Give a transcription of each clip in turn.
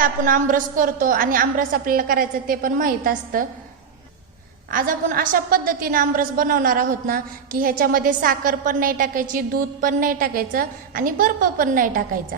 आपण आमरस करतो आणि आमरस आपल्याला करायचं ते पण माहीत असतं. आज आपण अशा पद्धतीने आमरस बनवणार आहोत ना की ह्याच्यामध्ये साखर पण नाही टाकायची दूध पण नाही टाकायचं आणि बर्फ पण नाही टाकायचा.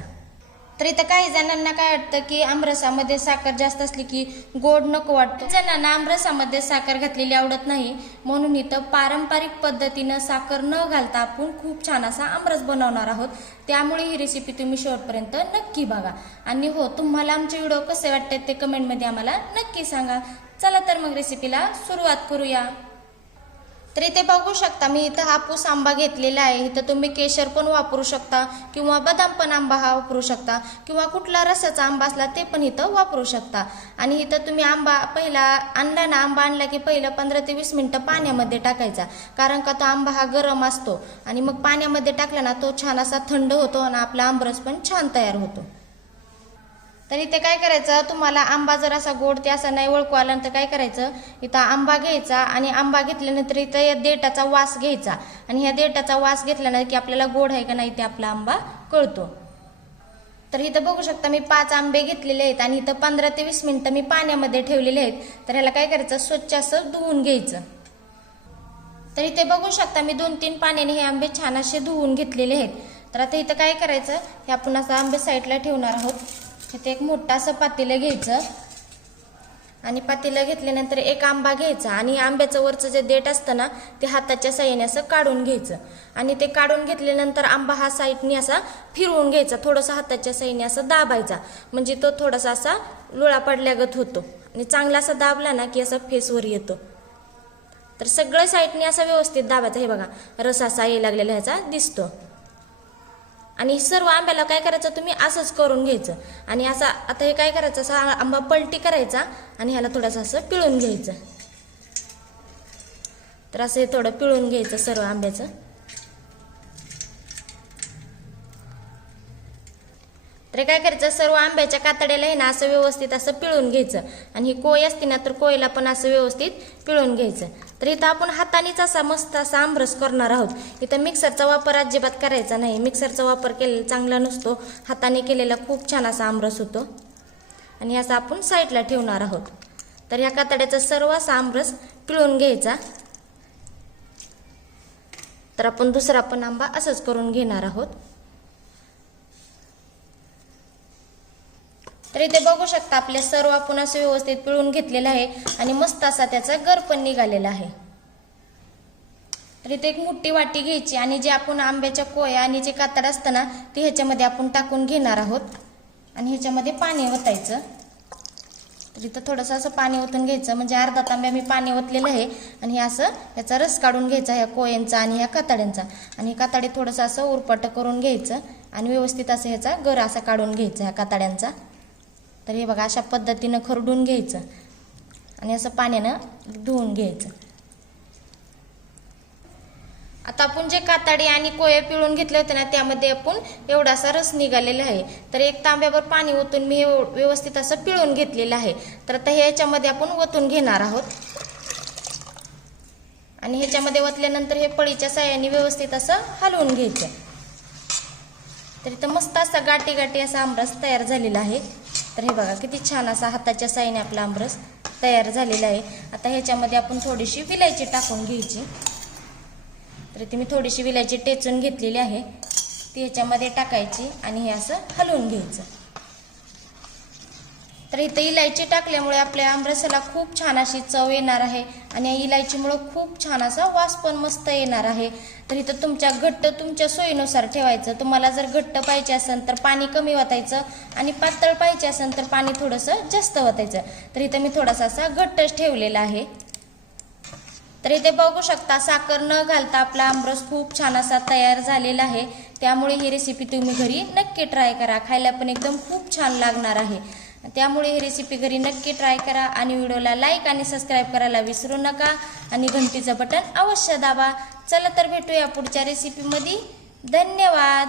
तर इथं काही जणांना काय वाटतं की आमरसामध्ये साखर जास्त असली की गोड नको वाटतं? जणांना आमरसामध्ये साखर घातलेली आवडत नाही. म्हणून इथं पारंपरिक पद्धतीनं साखर न घालता आपण खूप छान असा आमरस बनवणार आहोत. त्यामुळे ही रेसिपी तुम्ही शेवटपर्यंत नक्की बघा. आणि हो तुम्हाला आमचे व्हिडिओ कसे वाटतात ते कमेंटमध्ये आम्हाला नक्की सांगा. चला तर मग रेसिपीला सुरुवात करूया. तर इथे बघू शकता. मी इथं हापूस आंबा घेतलेला आहे. इथं तुम्ही केशर पण वापरू शकता किंवा बदाम पण आंबा हा वापरू शकता किंवा कुठला रसाचा आंबा असला ते पण इथं वापरू शकता. आणि इथं तुम्ही आंबा पहिला आणला ना आंबा आणला की पहिलं पंधरा ते वीस मिनटं पाण्यामध्ये टाकायचा. कारण का तो आंबा हा गरम असतो आणि मग पाण्यामध्ये टाकला ना तो छान असा थंड होतो आणि आपला आंबरस पण छान तयार होतो. तर इथे काय करायचं? तुम्हाला आंबा जर असा गोड ते असा नाही ओळखू आला तर काय करायचं? इथं आंबा घ्यायचा आणि आंबा घेतल्यानंतर इथं या देठाचा वास घ्यायचा. आणि ह्या देठाचा वास घेतल्यानंतर की आपल्याला गोड आहे का नाही ते आपला आंबा कळतो. तर इथं बघू शकता मी पाच आंबे घेतलेले आहेत आणि इथं पंधरा ते वीस मिनिटं मी पाण्यामध्ये ठेवलेले आहेत. तर ह्याला काय करायचं? स्वच्छ असं धुवून घ्यायचं. तर इथे बघू शकता मी दोन तीन पाण्याने हे आंबे छान असे धुवून घेतलेले आहेत. तर आता इथं काय करायचं? हे आपण असं आंबे साईडला ठेवणार आहोत. इथे एक मोठं असं पातेलं घ्यायचं. आणि पातेलं घेतल्यानंतर एक आंबा घ्यायचा आणि आंब्याचं वरचं जे देठ असतं ना ते हाताच्या साह्याने असं काढून घ्यायचं. आणि ते काढून घेतल्यानंतर आंबा हा साईडने असा फिरवून घ्यायचा थोडंसं हाताच्या साह्याने असं दाबायचा. म्हणजे तो थोडासा असा लुळा पडल्यागत होतो. आणि चांगला असा दाबला ना की असा फेसवर येतो. तर सगळं साईडने असा व्यवस्थित दाबायचा. हे बघा रस असा ये लागलेला ह्याचा दिसतो. आणि सर्व आंब्याला काय करायचं? तुम्ही असंच करून घ्यायचं. आणि असा आता हे काय करायचं? असा आंबा पलटी करायचा आणि ह्याला थोडंसं असं पिळून घ्यायचं. तर असं हे थोडं पिळून घ्यायचं सर्व आंब्याचं. तर काय करायचं? सर्व आंब्याच्या कातड्याला आहे ना असं व्यवस्थित असं पिळून घ्यायचं. आणि ही कोय असते ना तर कोयला पण असं व्यवस्थित पिळून घ्यायचं. तर इथं आपण हातानेच असा मस्त असा आमरस करणार आहोत. इथं मिक्सरचा वापर अजिबात करायचा नाही. मिक्सरचा वापर केलेला चांगला नसतो. हाताने केलेला खूप छान असा आमरस होतो. आणि असा आपण साईडला ठेवणार आहोत. तर ह्या कातड्याचा सर्व असा आमरस पिळून घ्यायचा. तर आपण दुसरा पण आंबा असंच करून घेणार आहोत. तर इथे बघू शकता आपले सर्व आपण असं व्यवस्थित पिळून घेतलेलं आहे आणि मस्त असा त्याचा गर पण निघालेला आहे. तर इथे एक मोठी वाटी घ्यायची आणि जे आपण आंब्याच्या कोया आणि जे कातड असतं ना ते ह्याच्यामध्ये आपण टाकून घेणार आहोत. आणि ह्याच्यामध्ये पाणी ओतायचं. तर इथं थोडंसं असं पाणी ओतून घ्यायचं म्हणजे अर्धा तांब्या मी पाणी ओतलेलं आहे आणि हे असं याचा रस काढून घ्यायचा ह्या कोयांचा आणि ह्या कातड्यांचा. आणि कातडे थोडंसं असं उरपाट करून घ्यायचं आणि व्यवस्थित असं ह्याचा गर असा काढून घ्यायचा ह्या कातड्यांचा. तर हे बघा अशा पद्धतीनं खरडून घ्यायचं. आणि असं पाण्यानं धुवून घ्यायचं. आता आपण जे कातडी आणि कोया पिळून घेतले होते ना त्यामध्ये आपण एवढासा रस निघालेला आहे. तर एक तांब्यावर पाणी ओतून मी हे व्यवस्थित असं पिळून घेतलेलं आहे. तर आता हे ह्याच्यामध्ये आपण ओतून घेणार आहोत. आणि ह्याच्यामध्ये ओतल्यानंतर हे पळीच्या साह्याने व्यवस्थित असं हलवून घ्यायचं. तर इथं मस्त असा गाठी गाठी असा आमरस तयार झालेला आहे. तर हे बघा किती छान असा हाताच्या साईने आपला आमरस तयार झालेला आहे. आता ह्याच्यामध्ये आपण थोडीशी विलायची टाकून घ्यायची. तर ती मी थोडीशी विलायची टेचून घेतलेली आहे. ती ह्याच्यामध्ये टाकायची आणि हे असं हलवून घ्यायचं. तर इथं इलायची टाकल्यामुळे आपल्या आमरसाला खूप छान अशी चव येणार आहे आणि इलायचीमुळं खूप छान असा वास पण मस्त येणार आहे. तर इथं तुमच्या घट्ट तुमच्या सोयीनुसार ठेवायचं. तुम्हाला जर घट्ट पाहिजे असेल तर पाणी कमी वतायचं आणि पातळ पाहिजे असेल तर पाणी थोडंसं जास्त वतायचं. तर इथं मी थोडासा असा घट्टच ठेवलेला आहे. तर इथे बघू शकता साखर न घालता आपला आमरस खूप छान असा तयार झालेला आहे. त्यामुळे ही रेसिपी तुम्ही घरी नक्की ट्राय करा. खायला पण एकदम खूप छान लागणार आहे. त्यामुळे ही रेसिपी घरी नक्की ट्राय करा आणि व्हिडिओला लाईक आणि सबस्क्राईब करायला विसरू नका. आणि घंटीचं बटन अवश्य दाबा. चला तर भेटूया पुढच्या रेसिपीमध्ये धन्यवाद!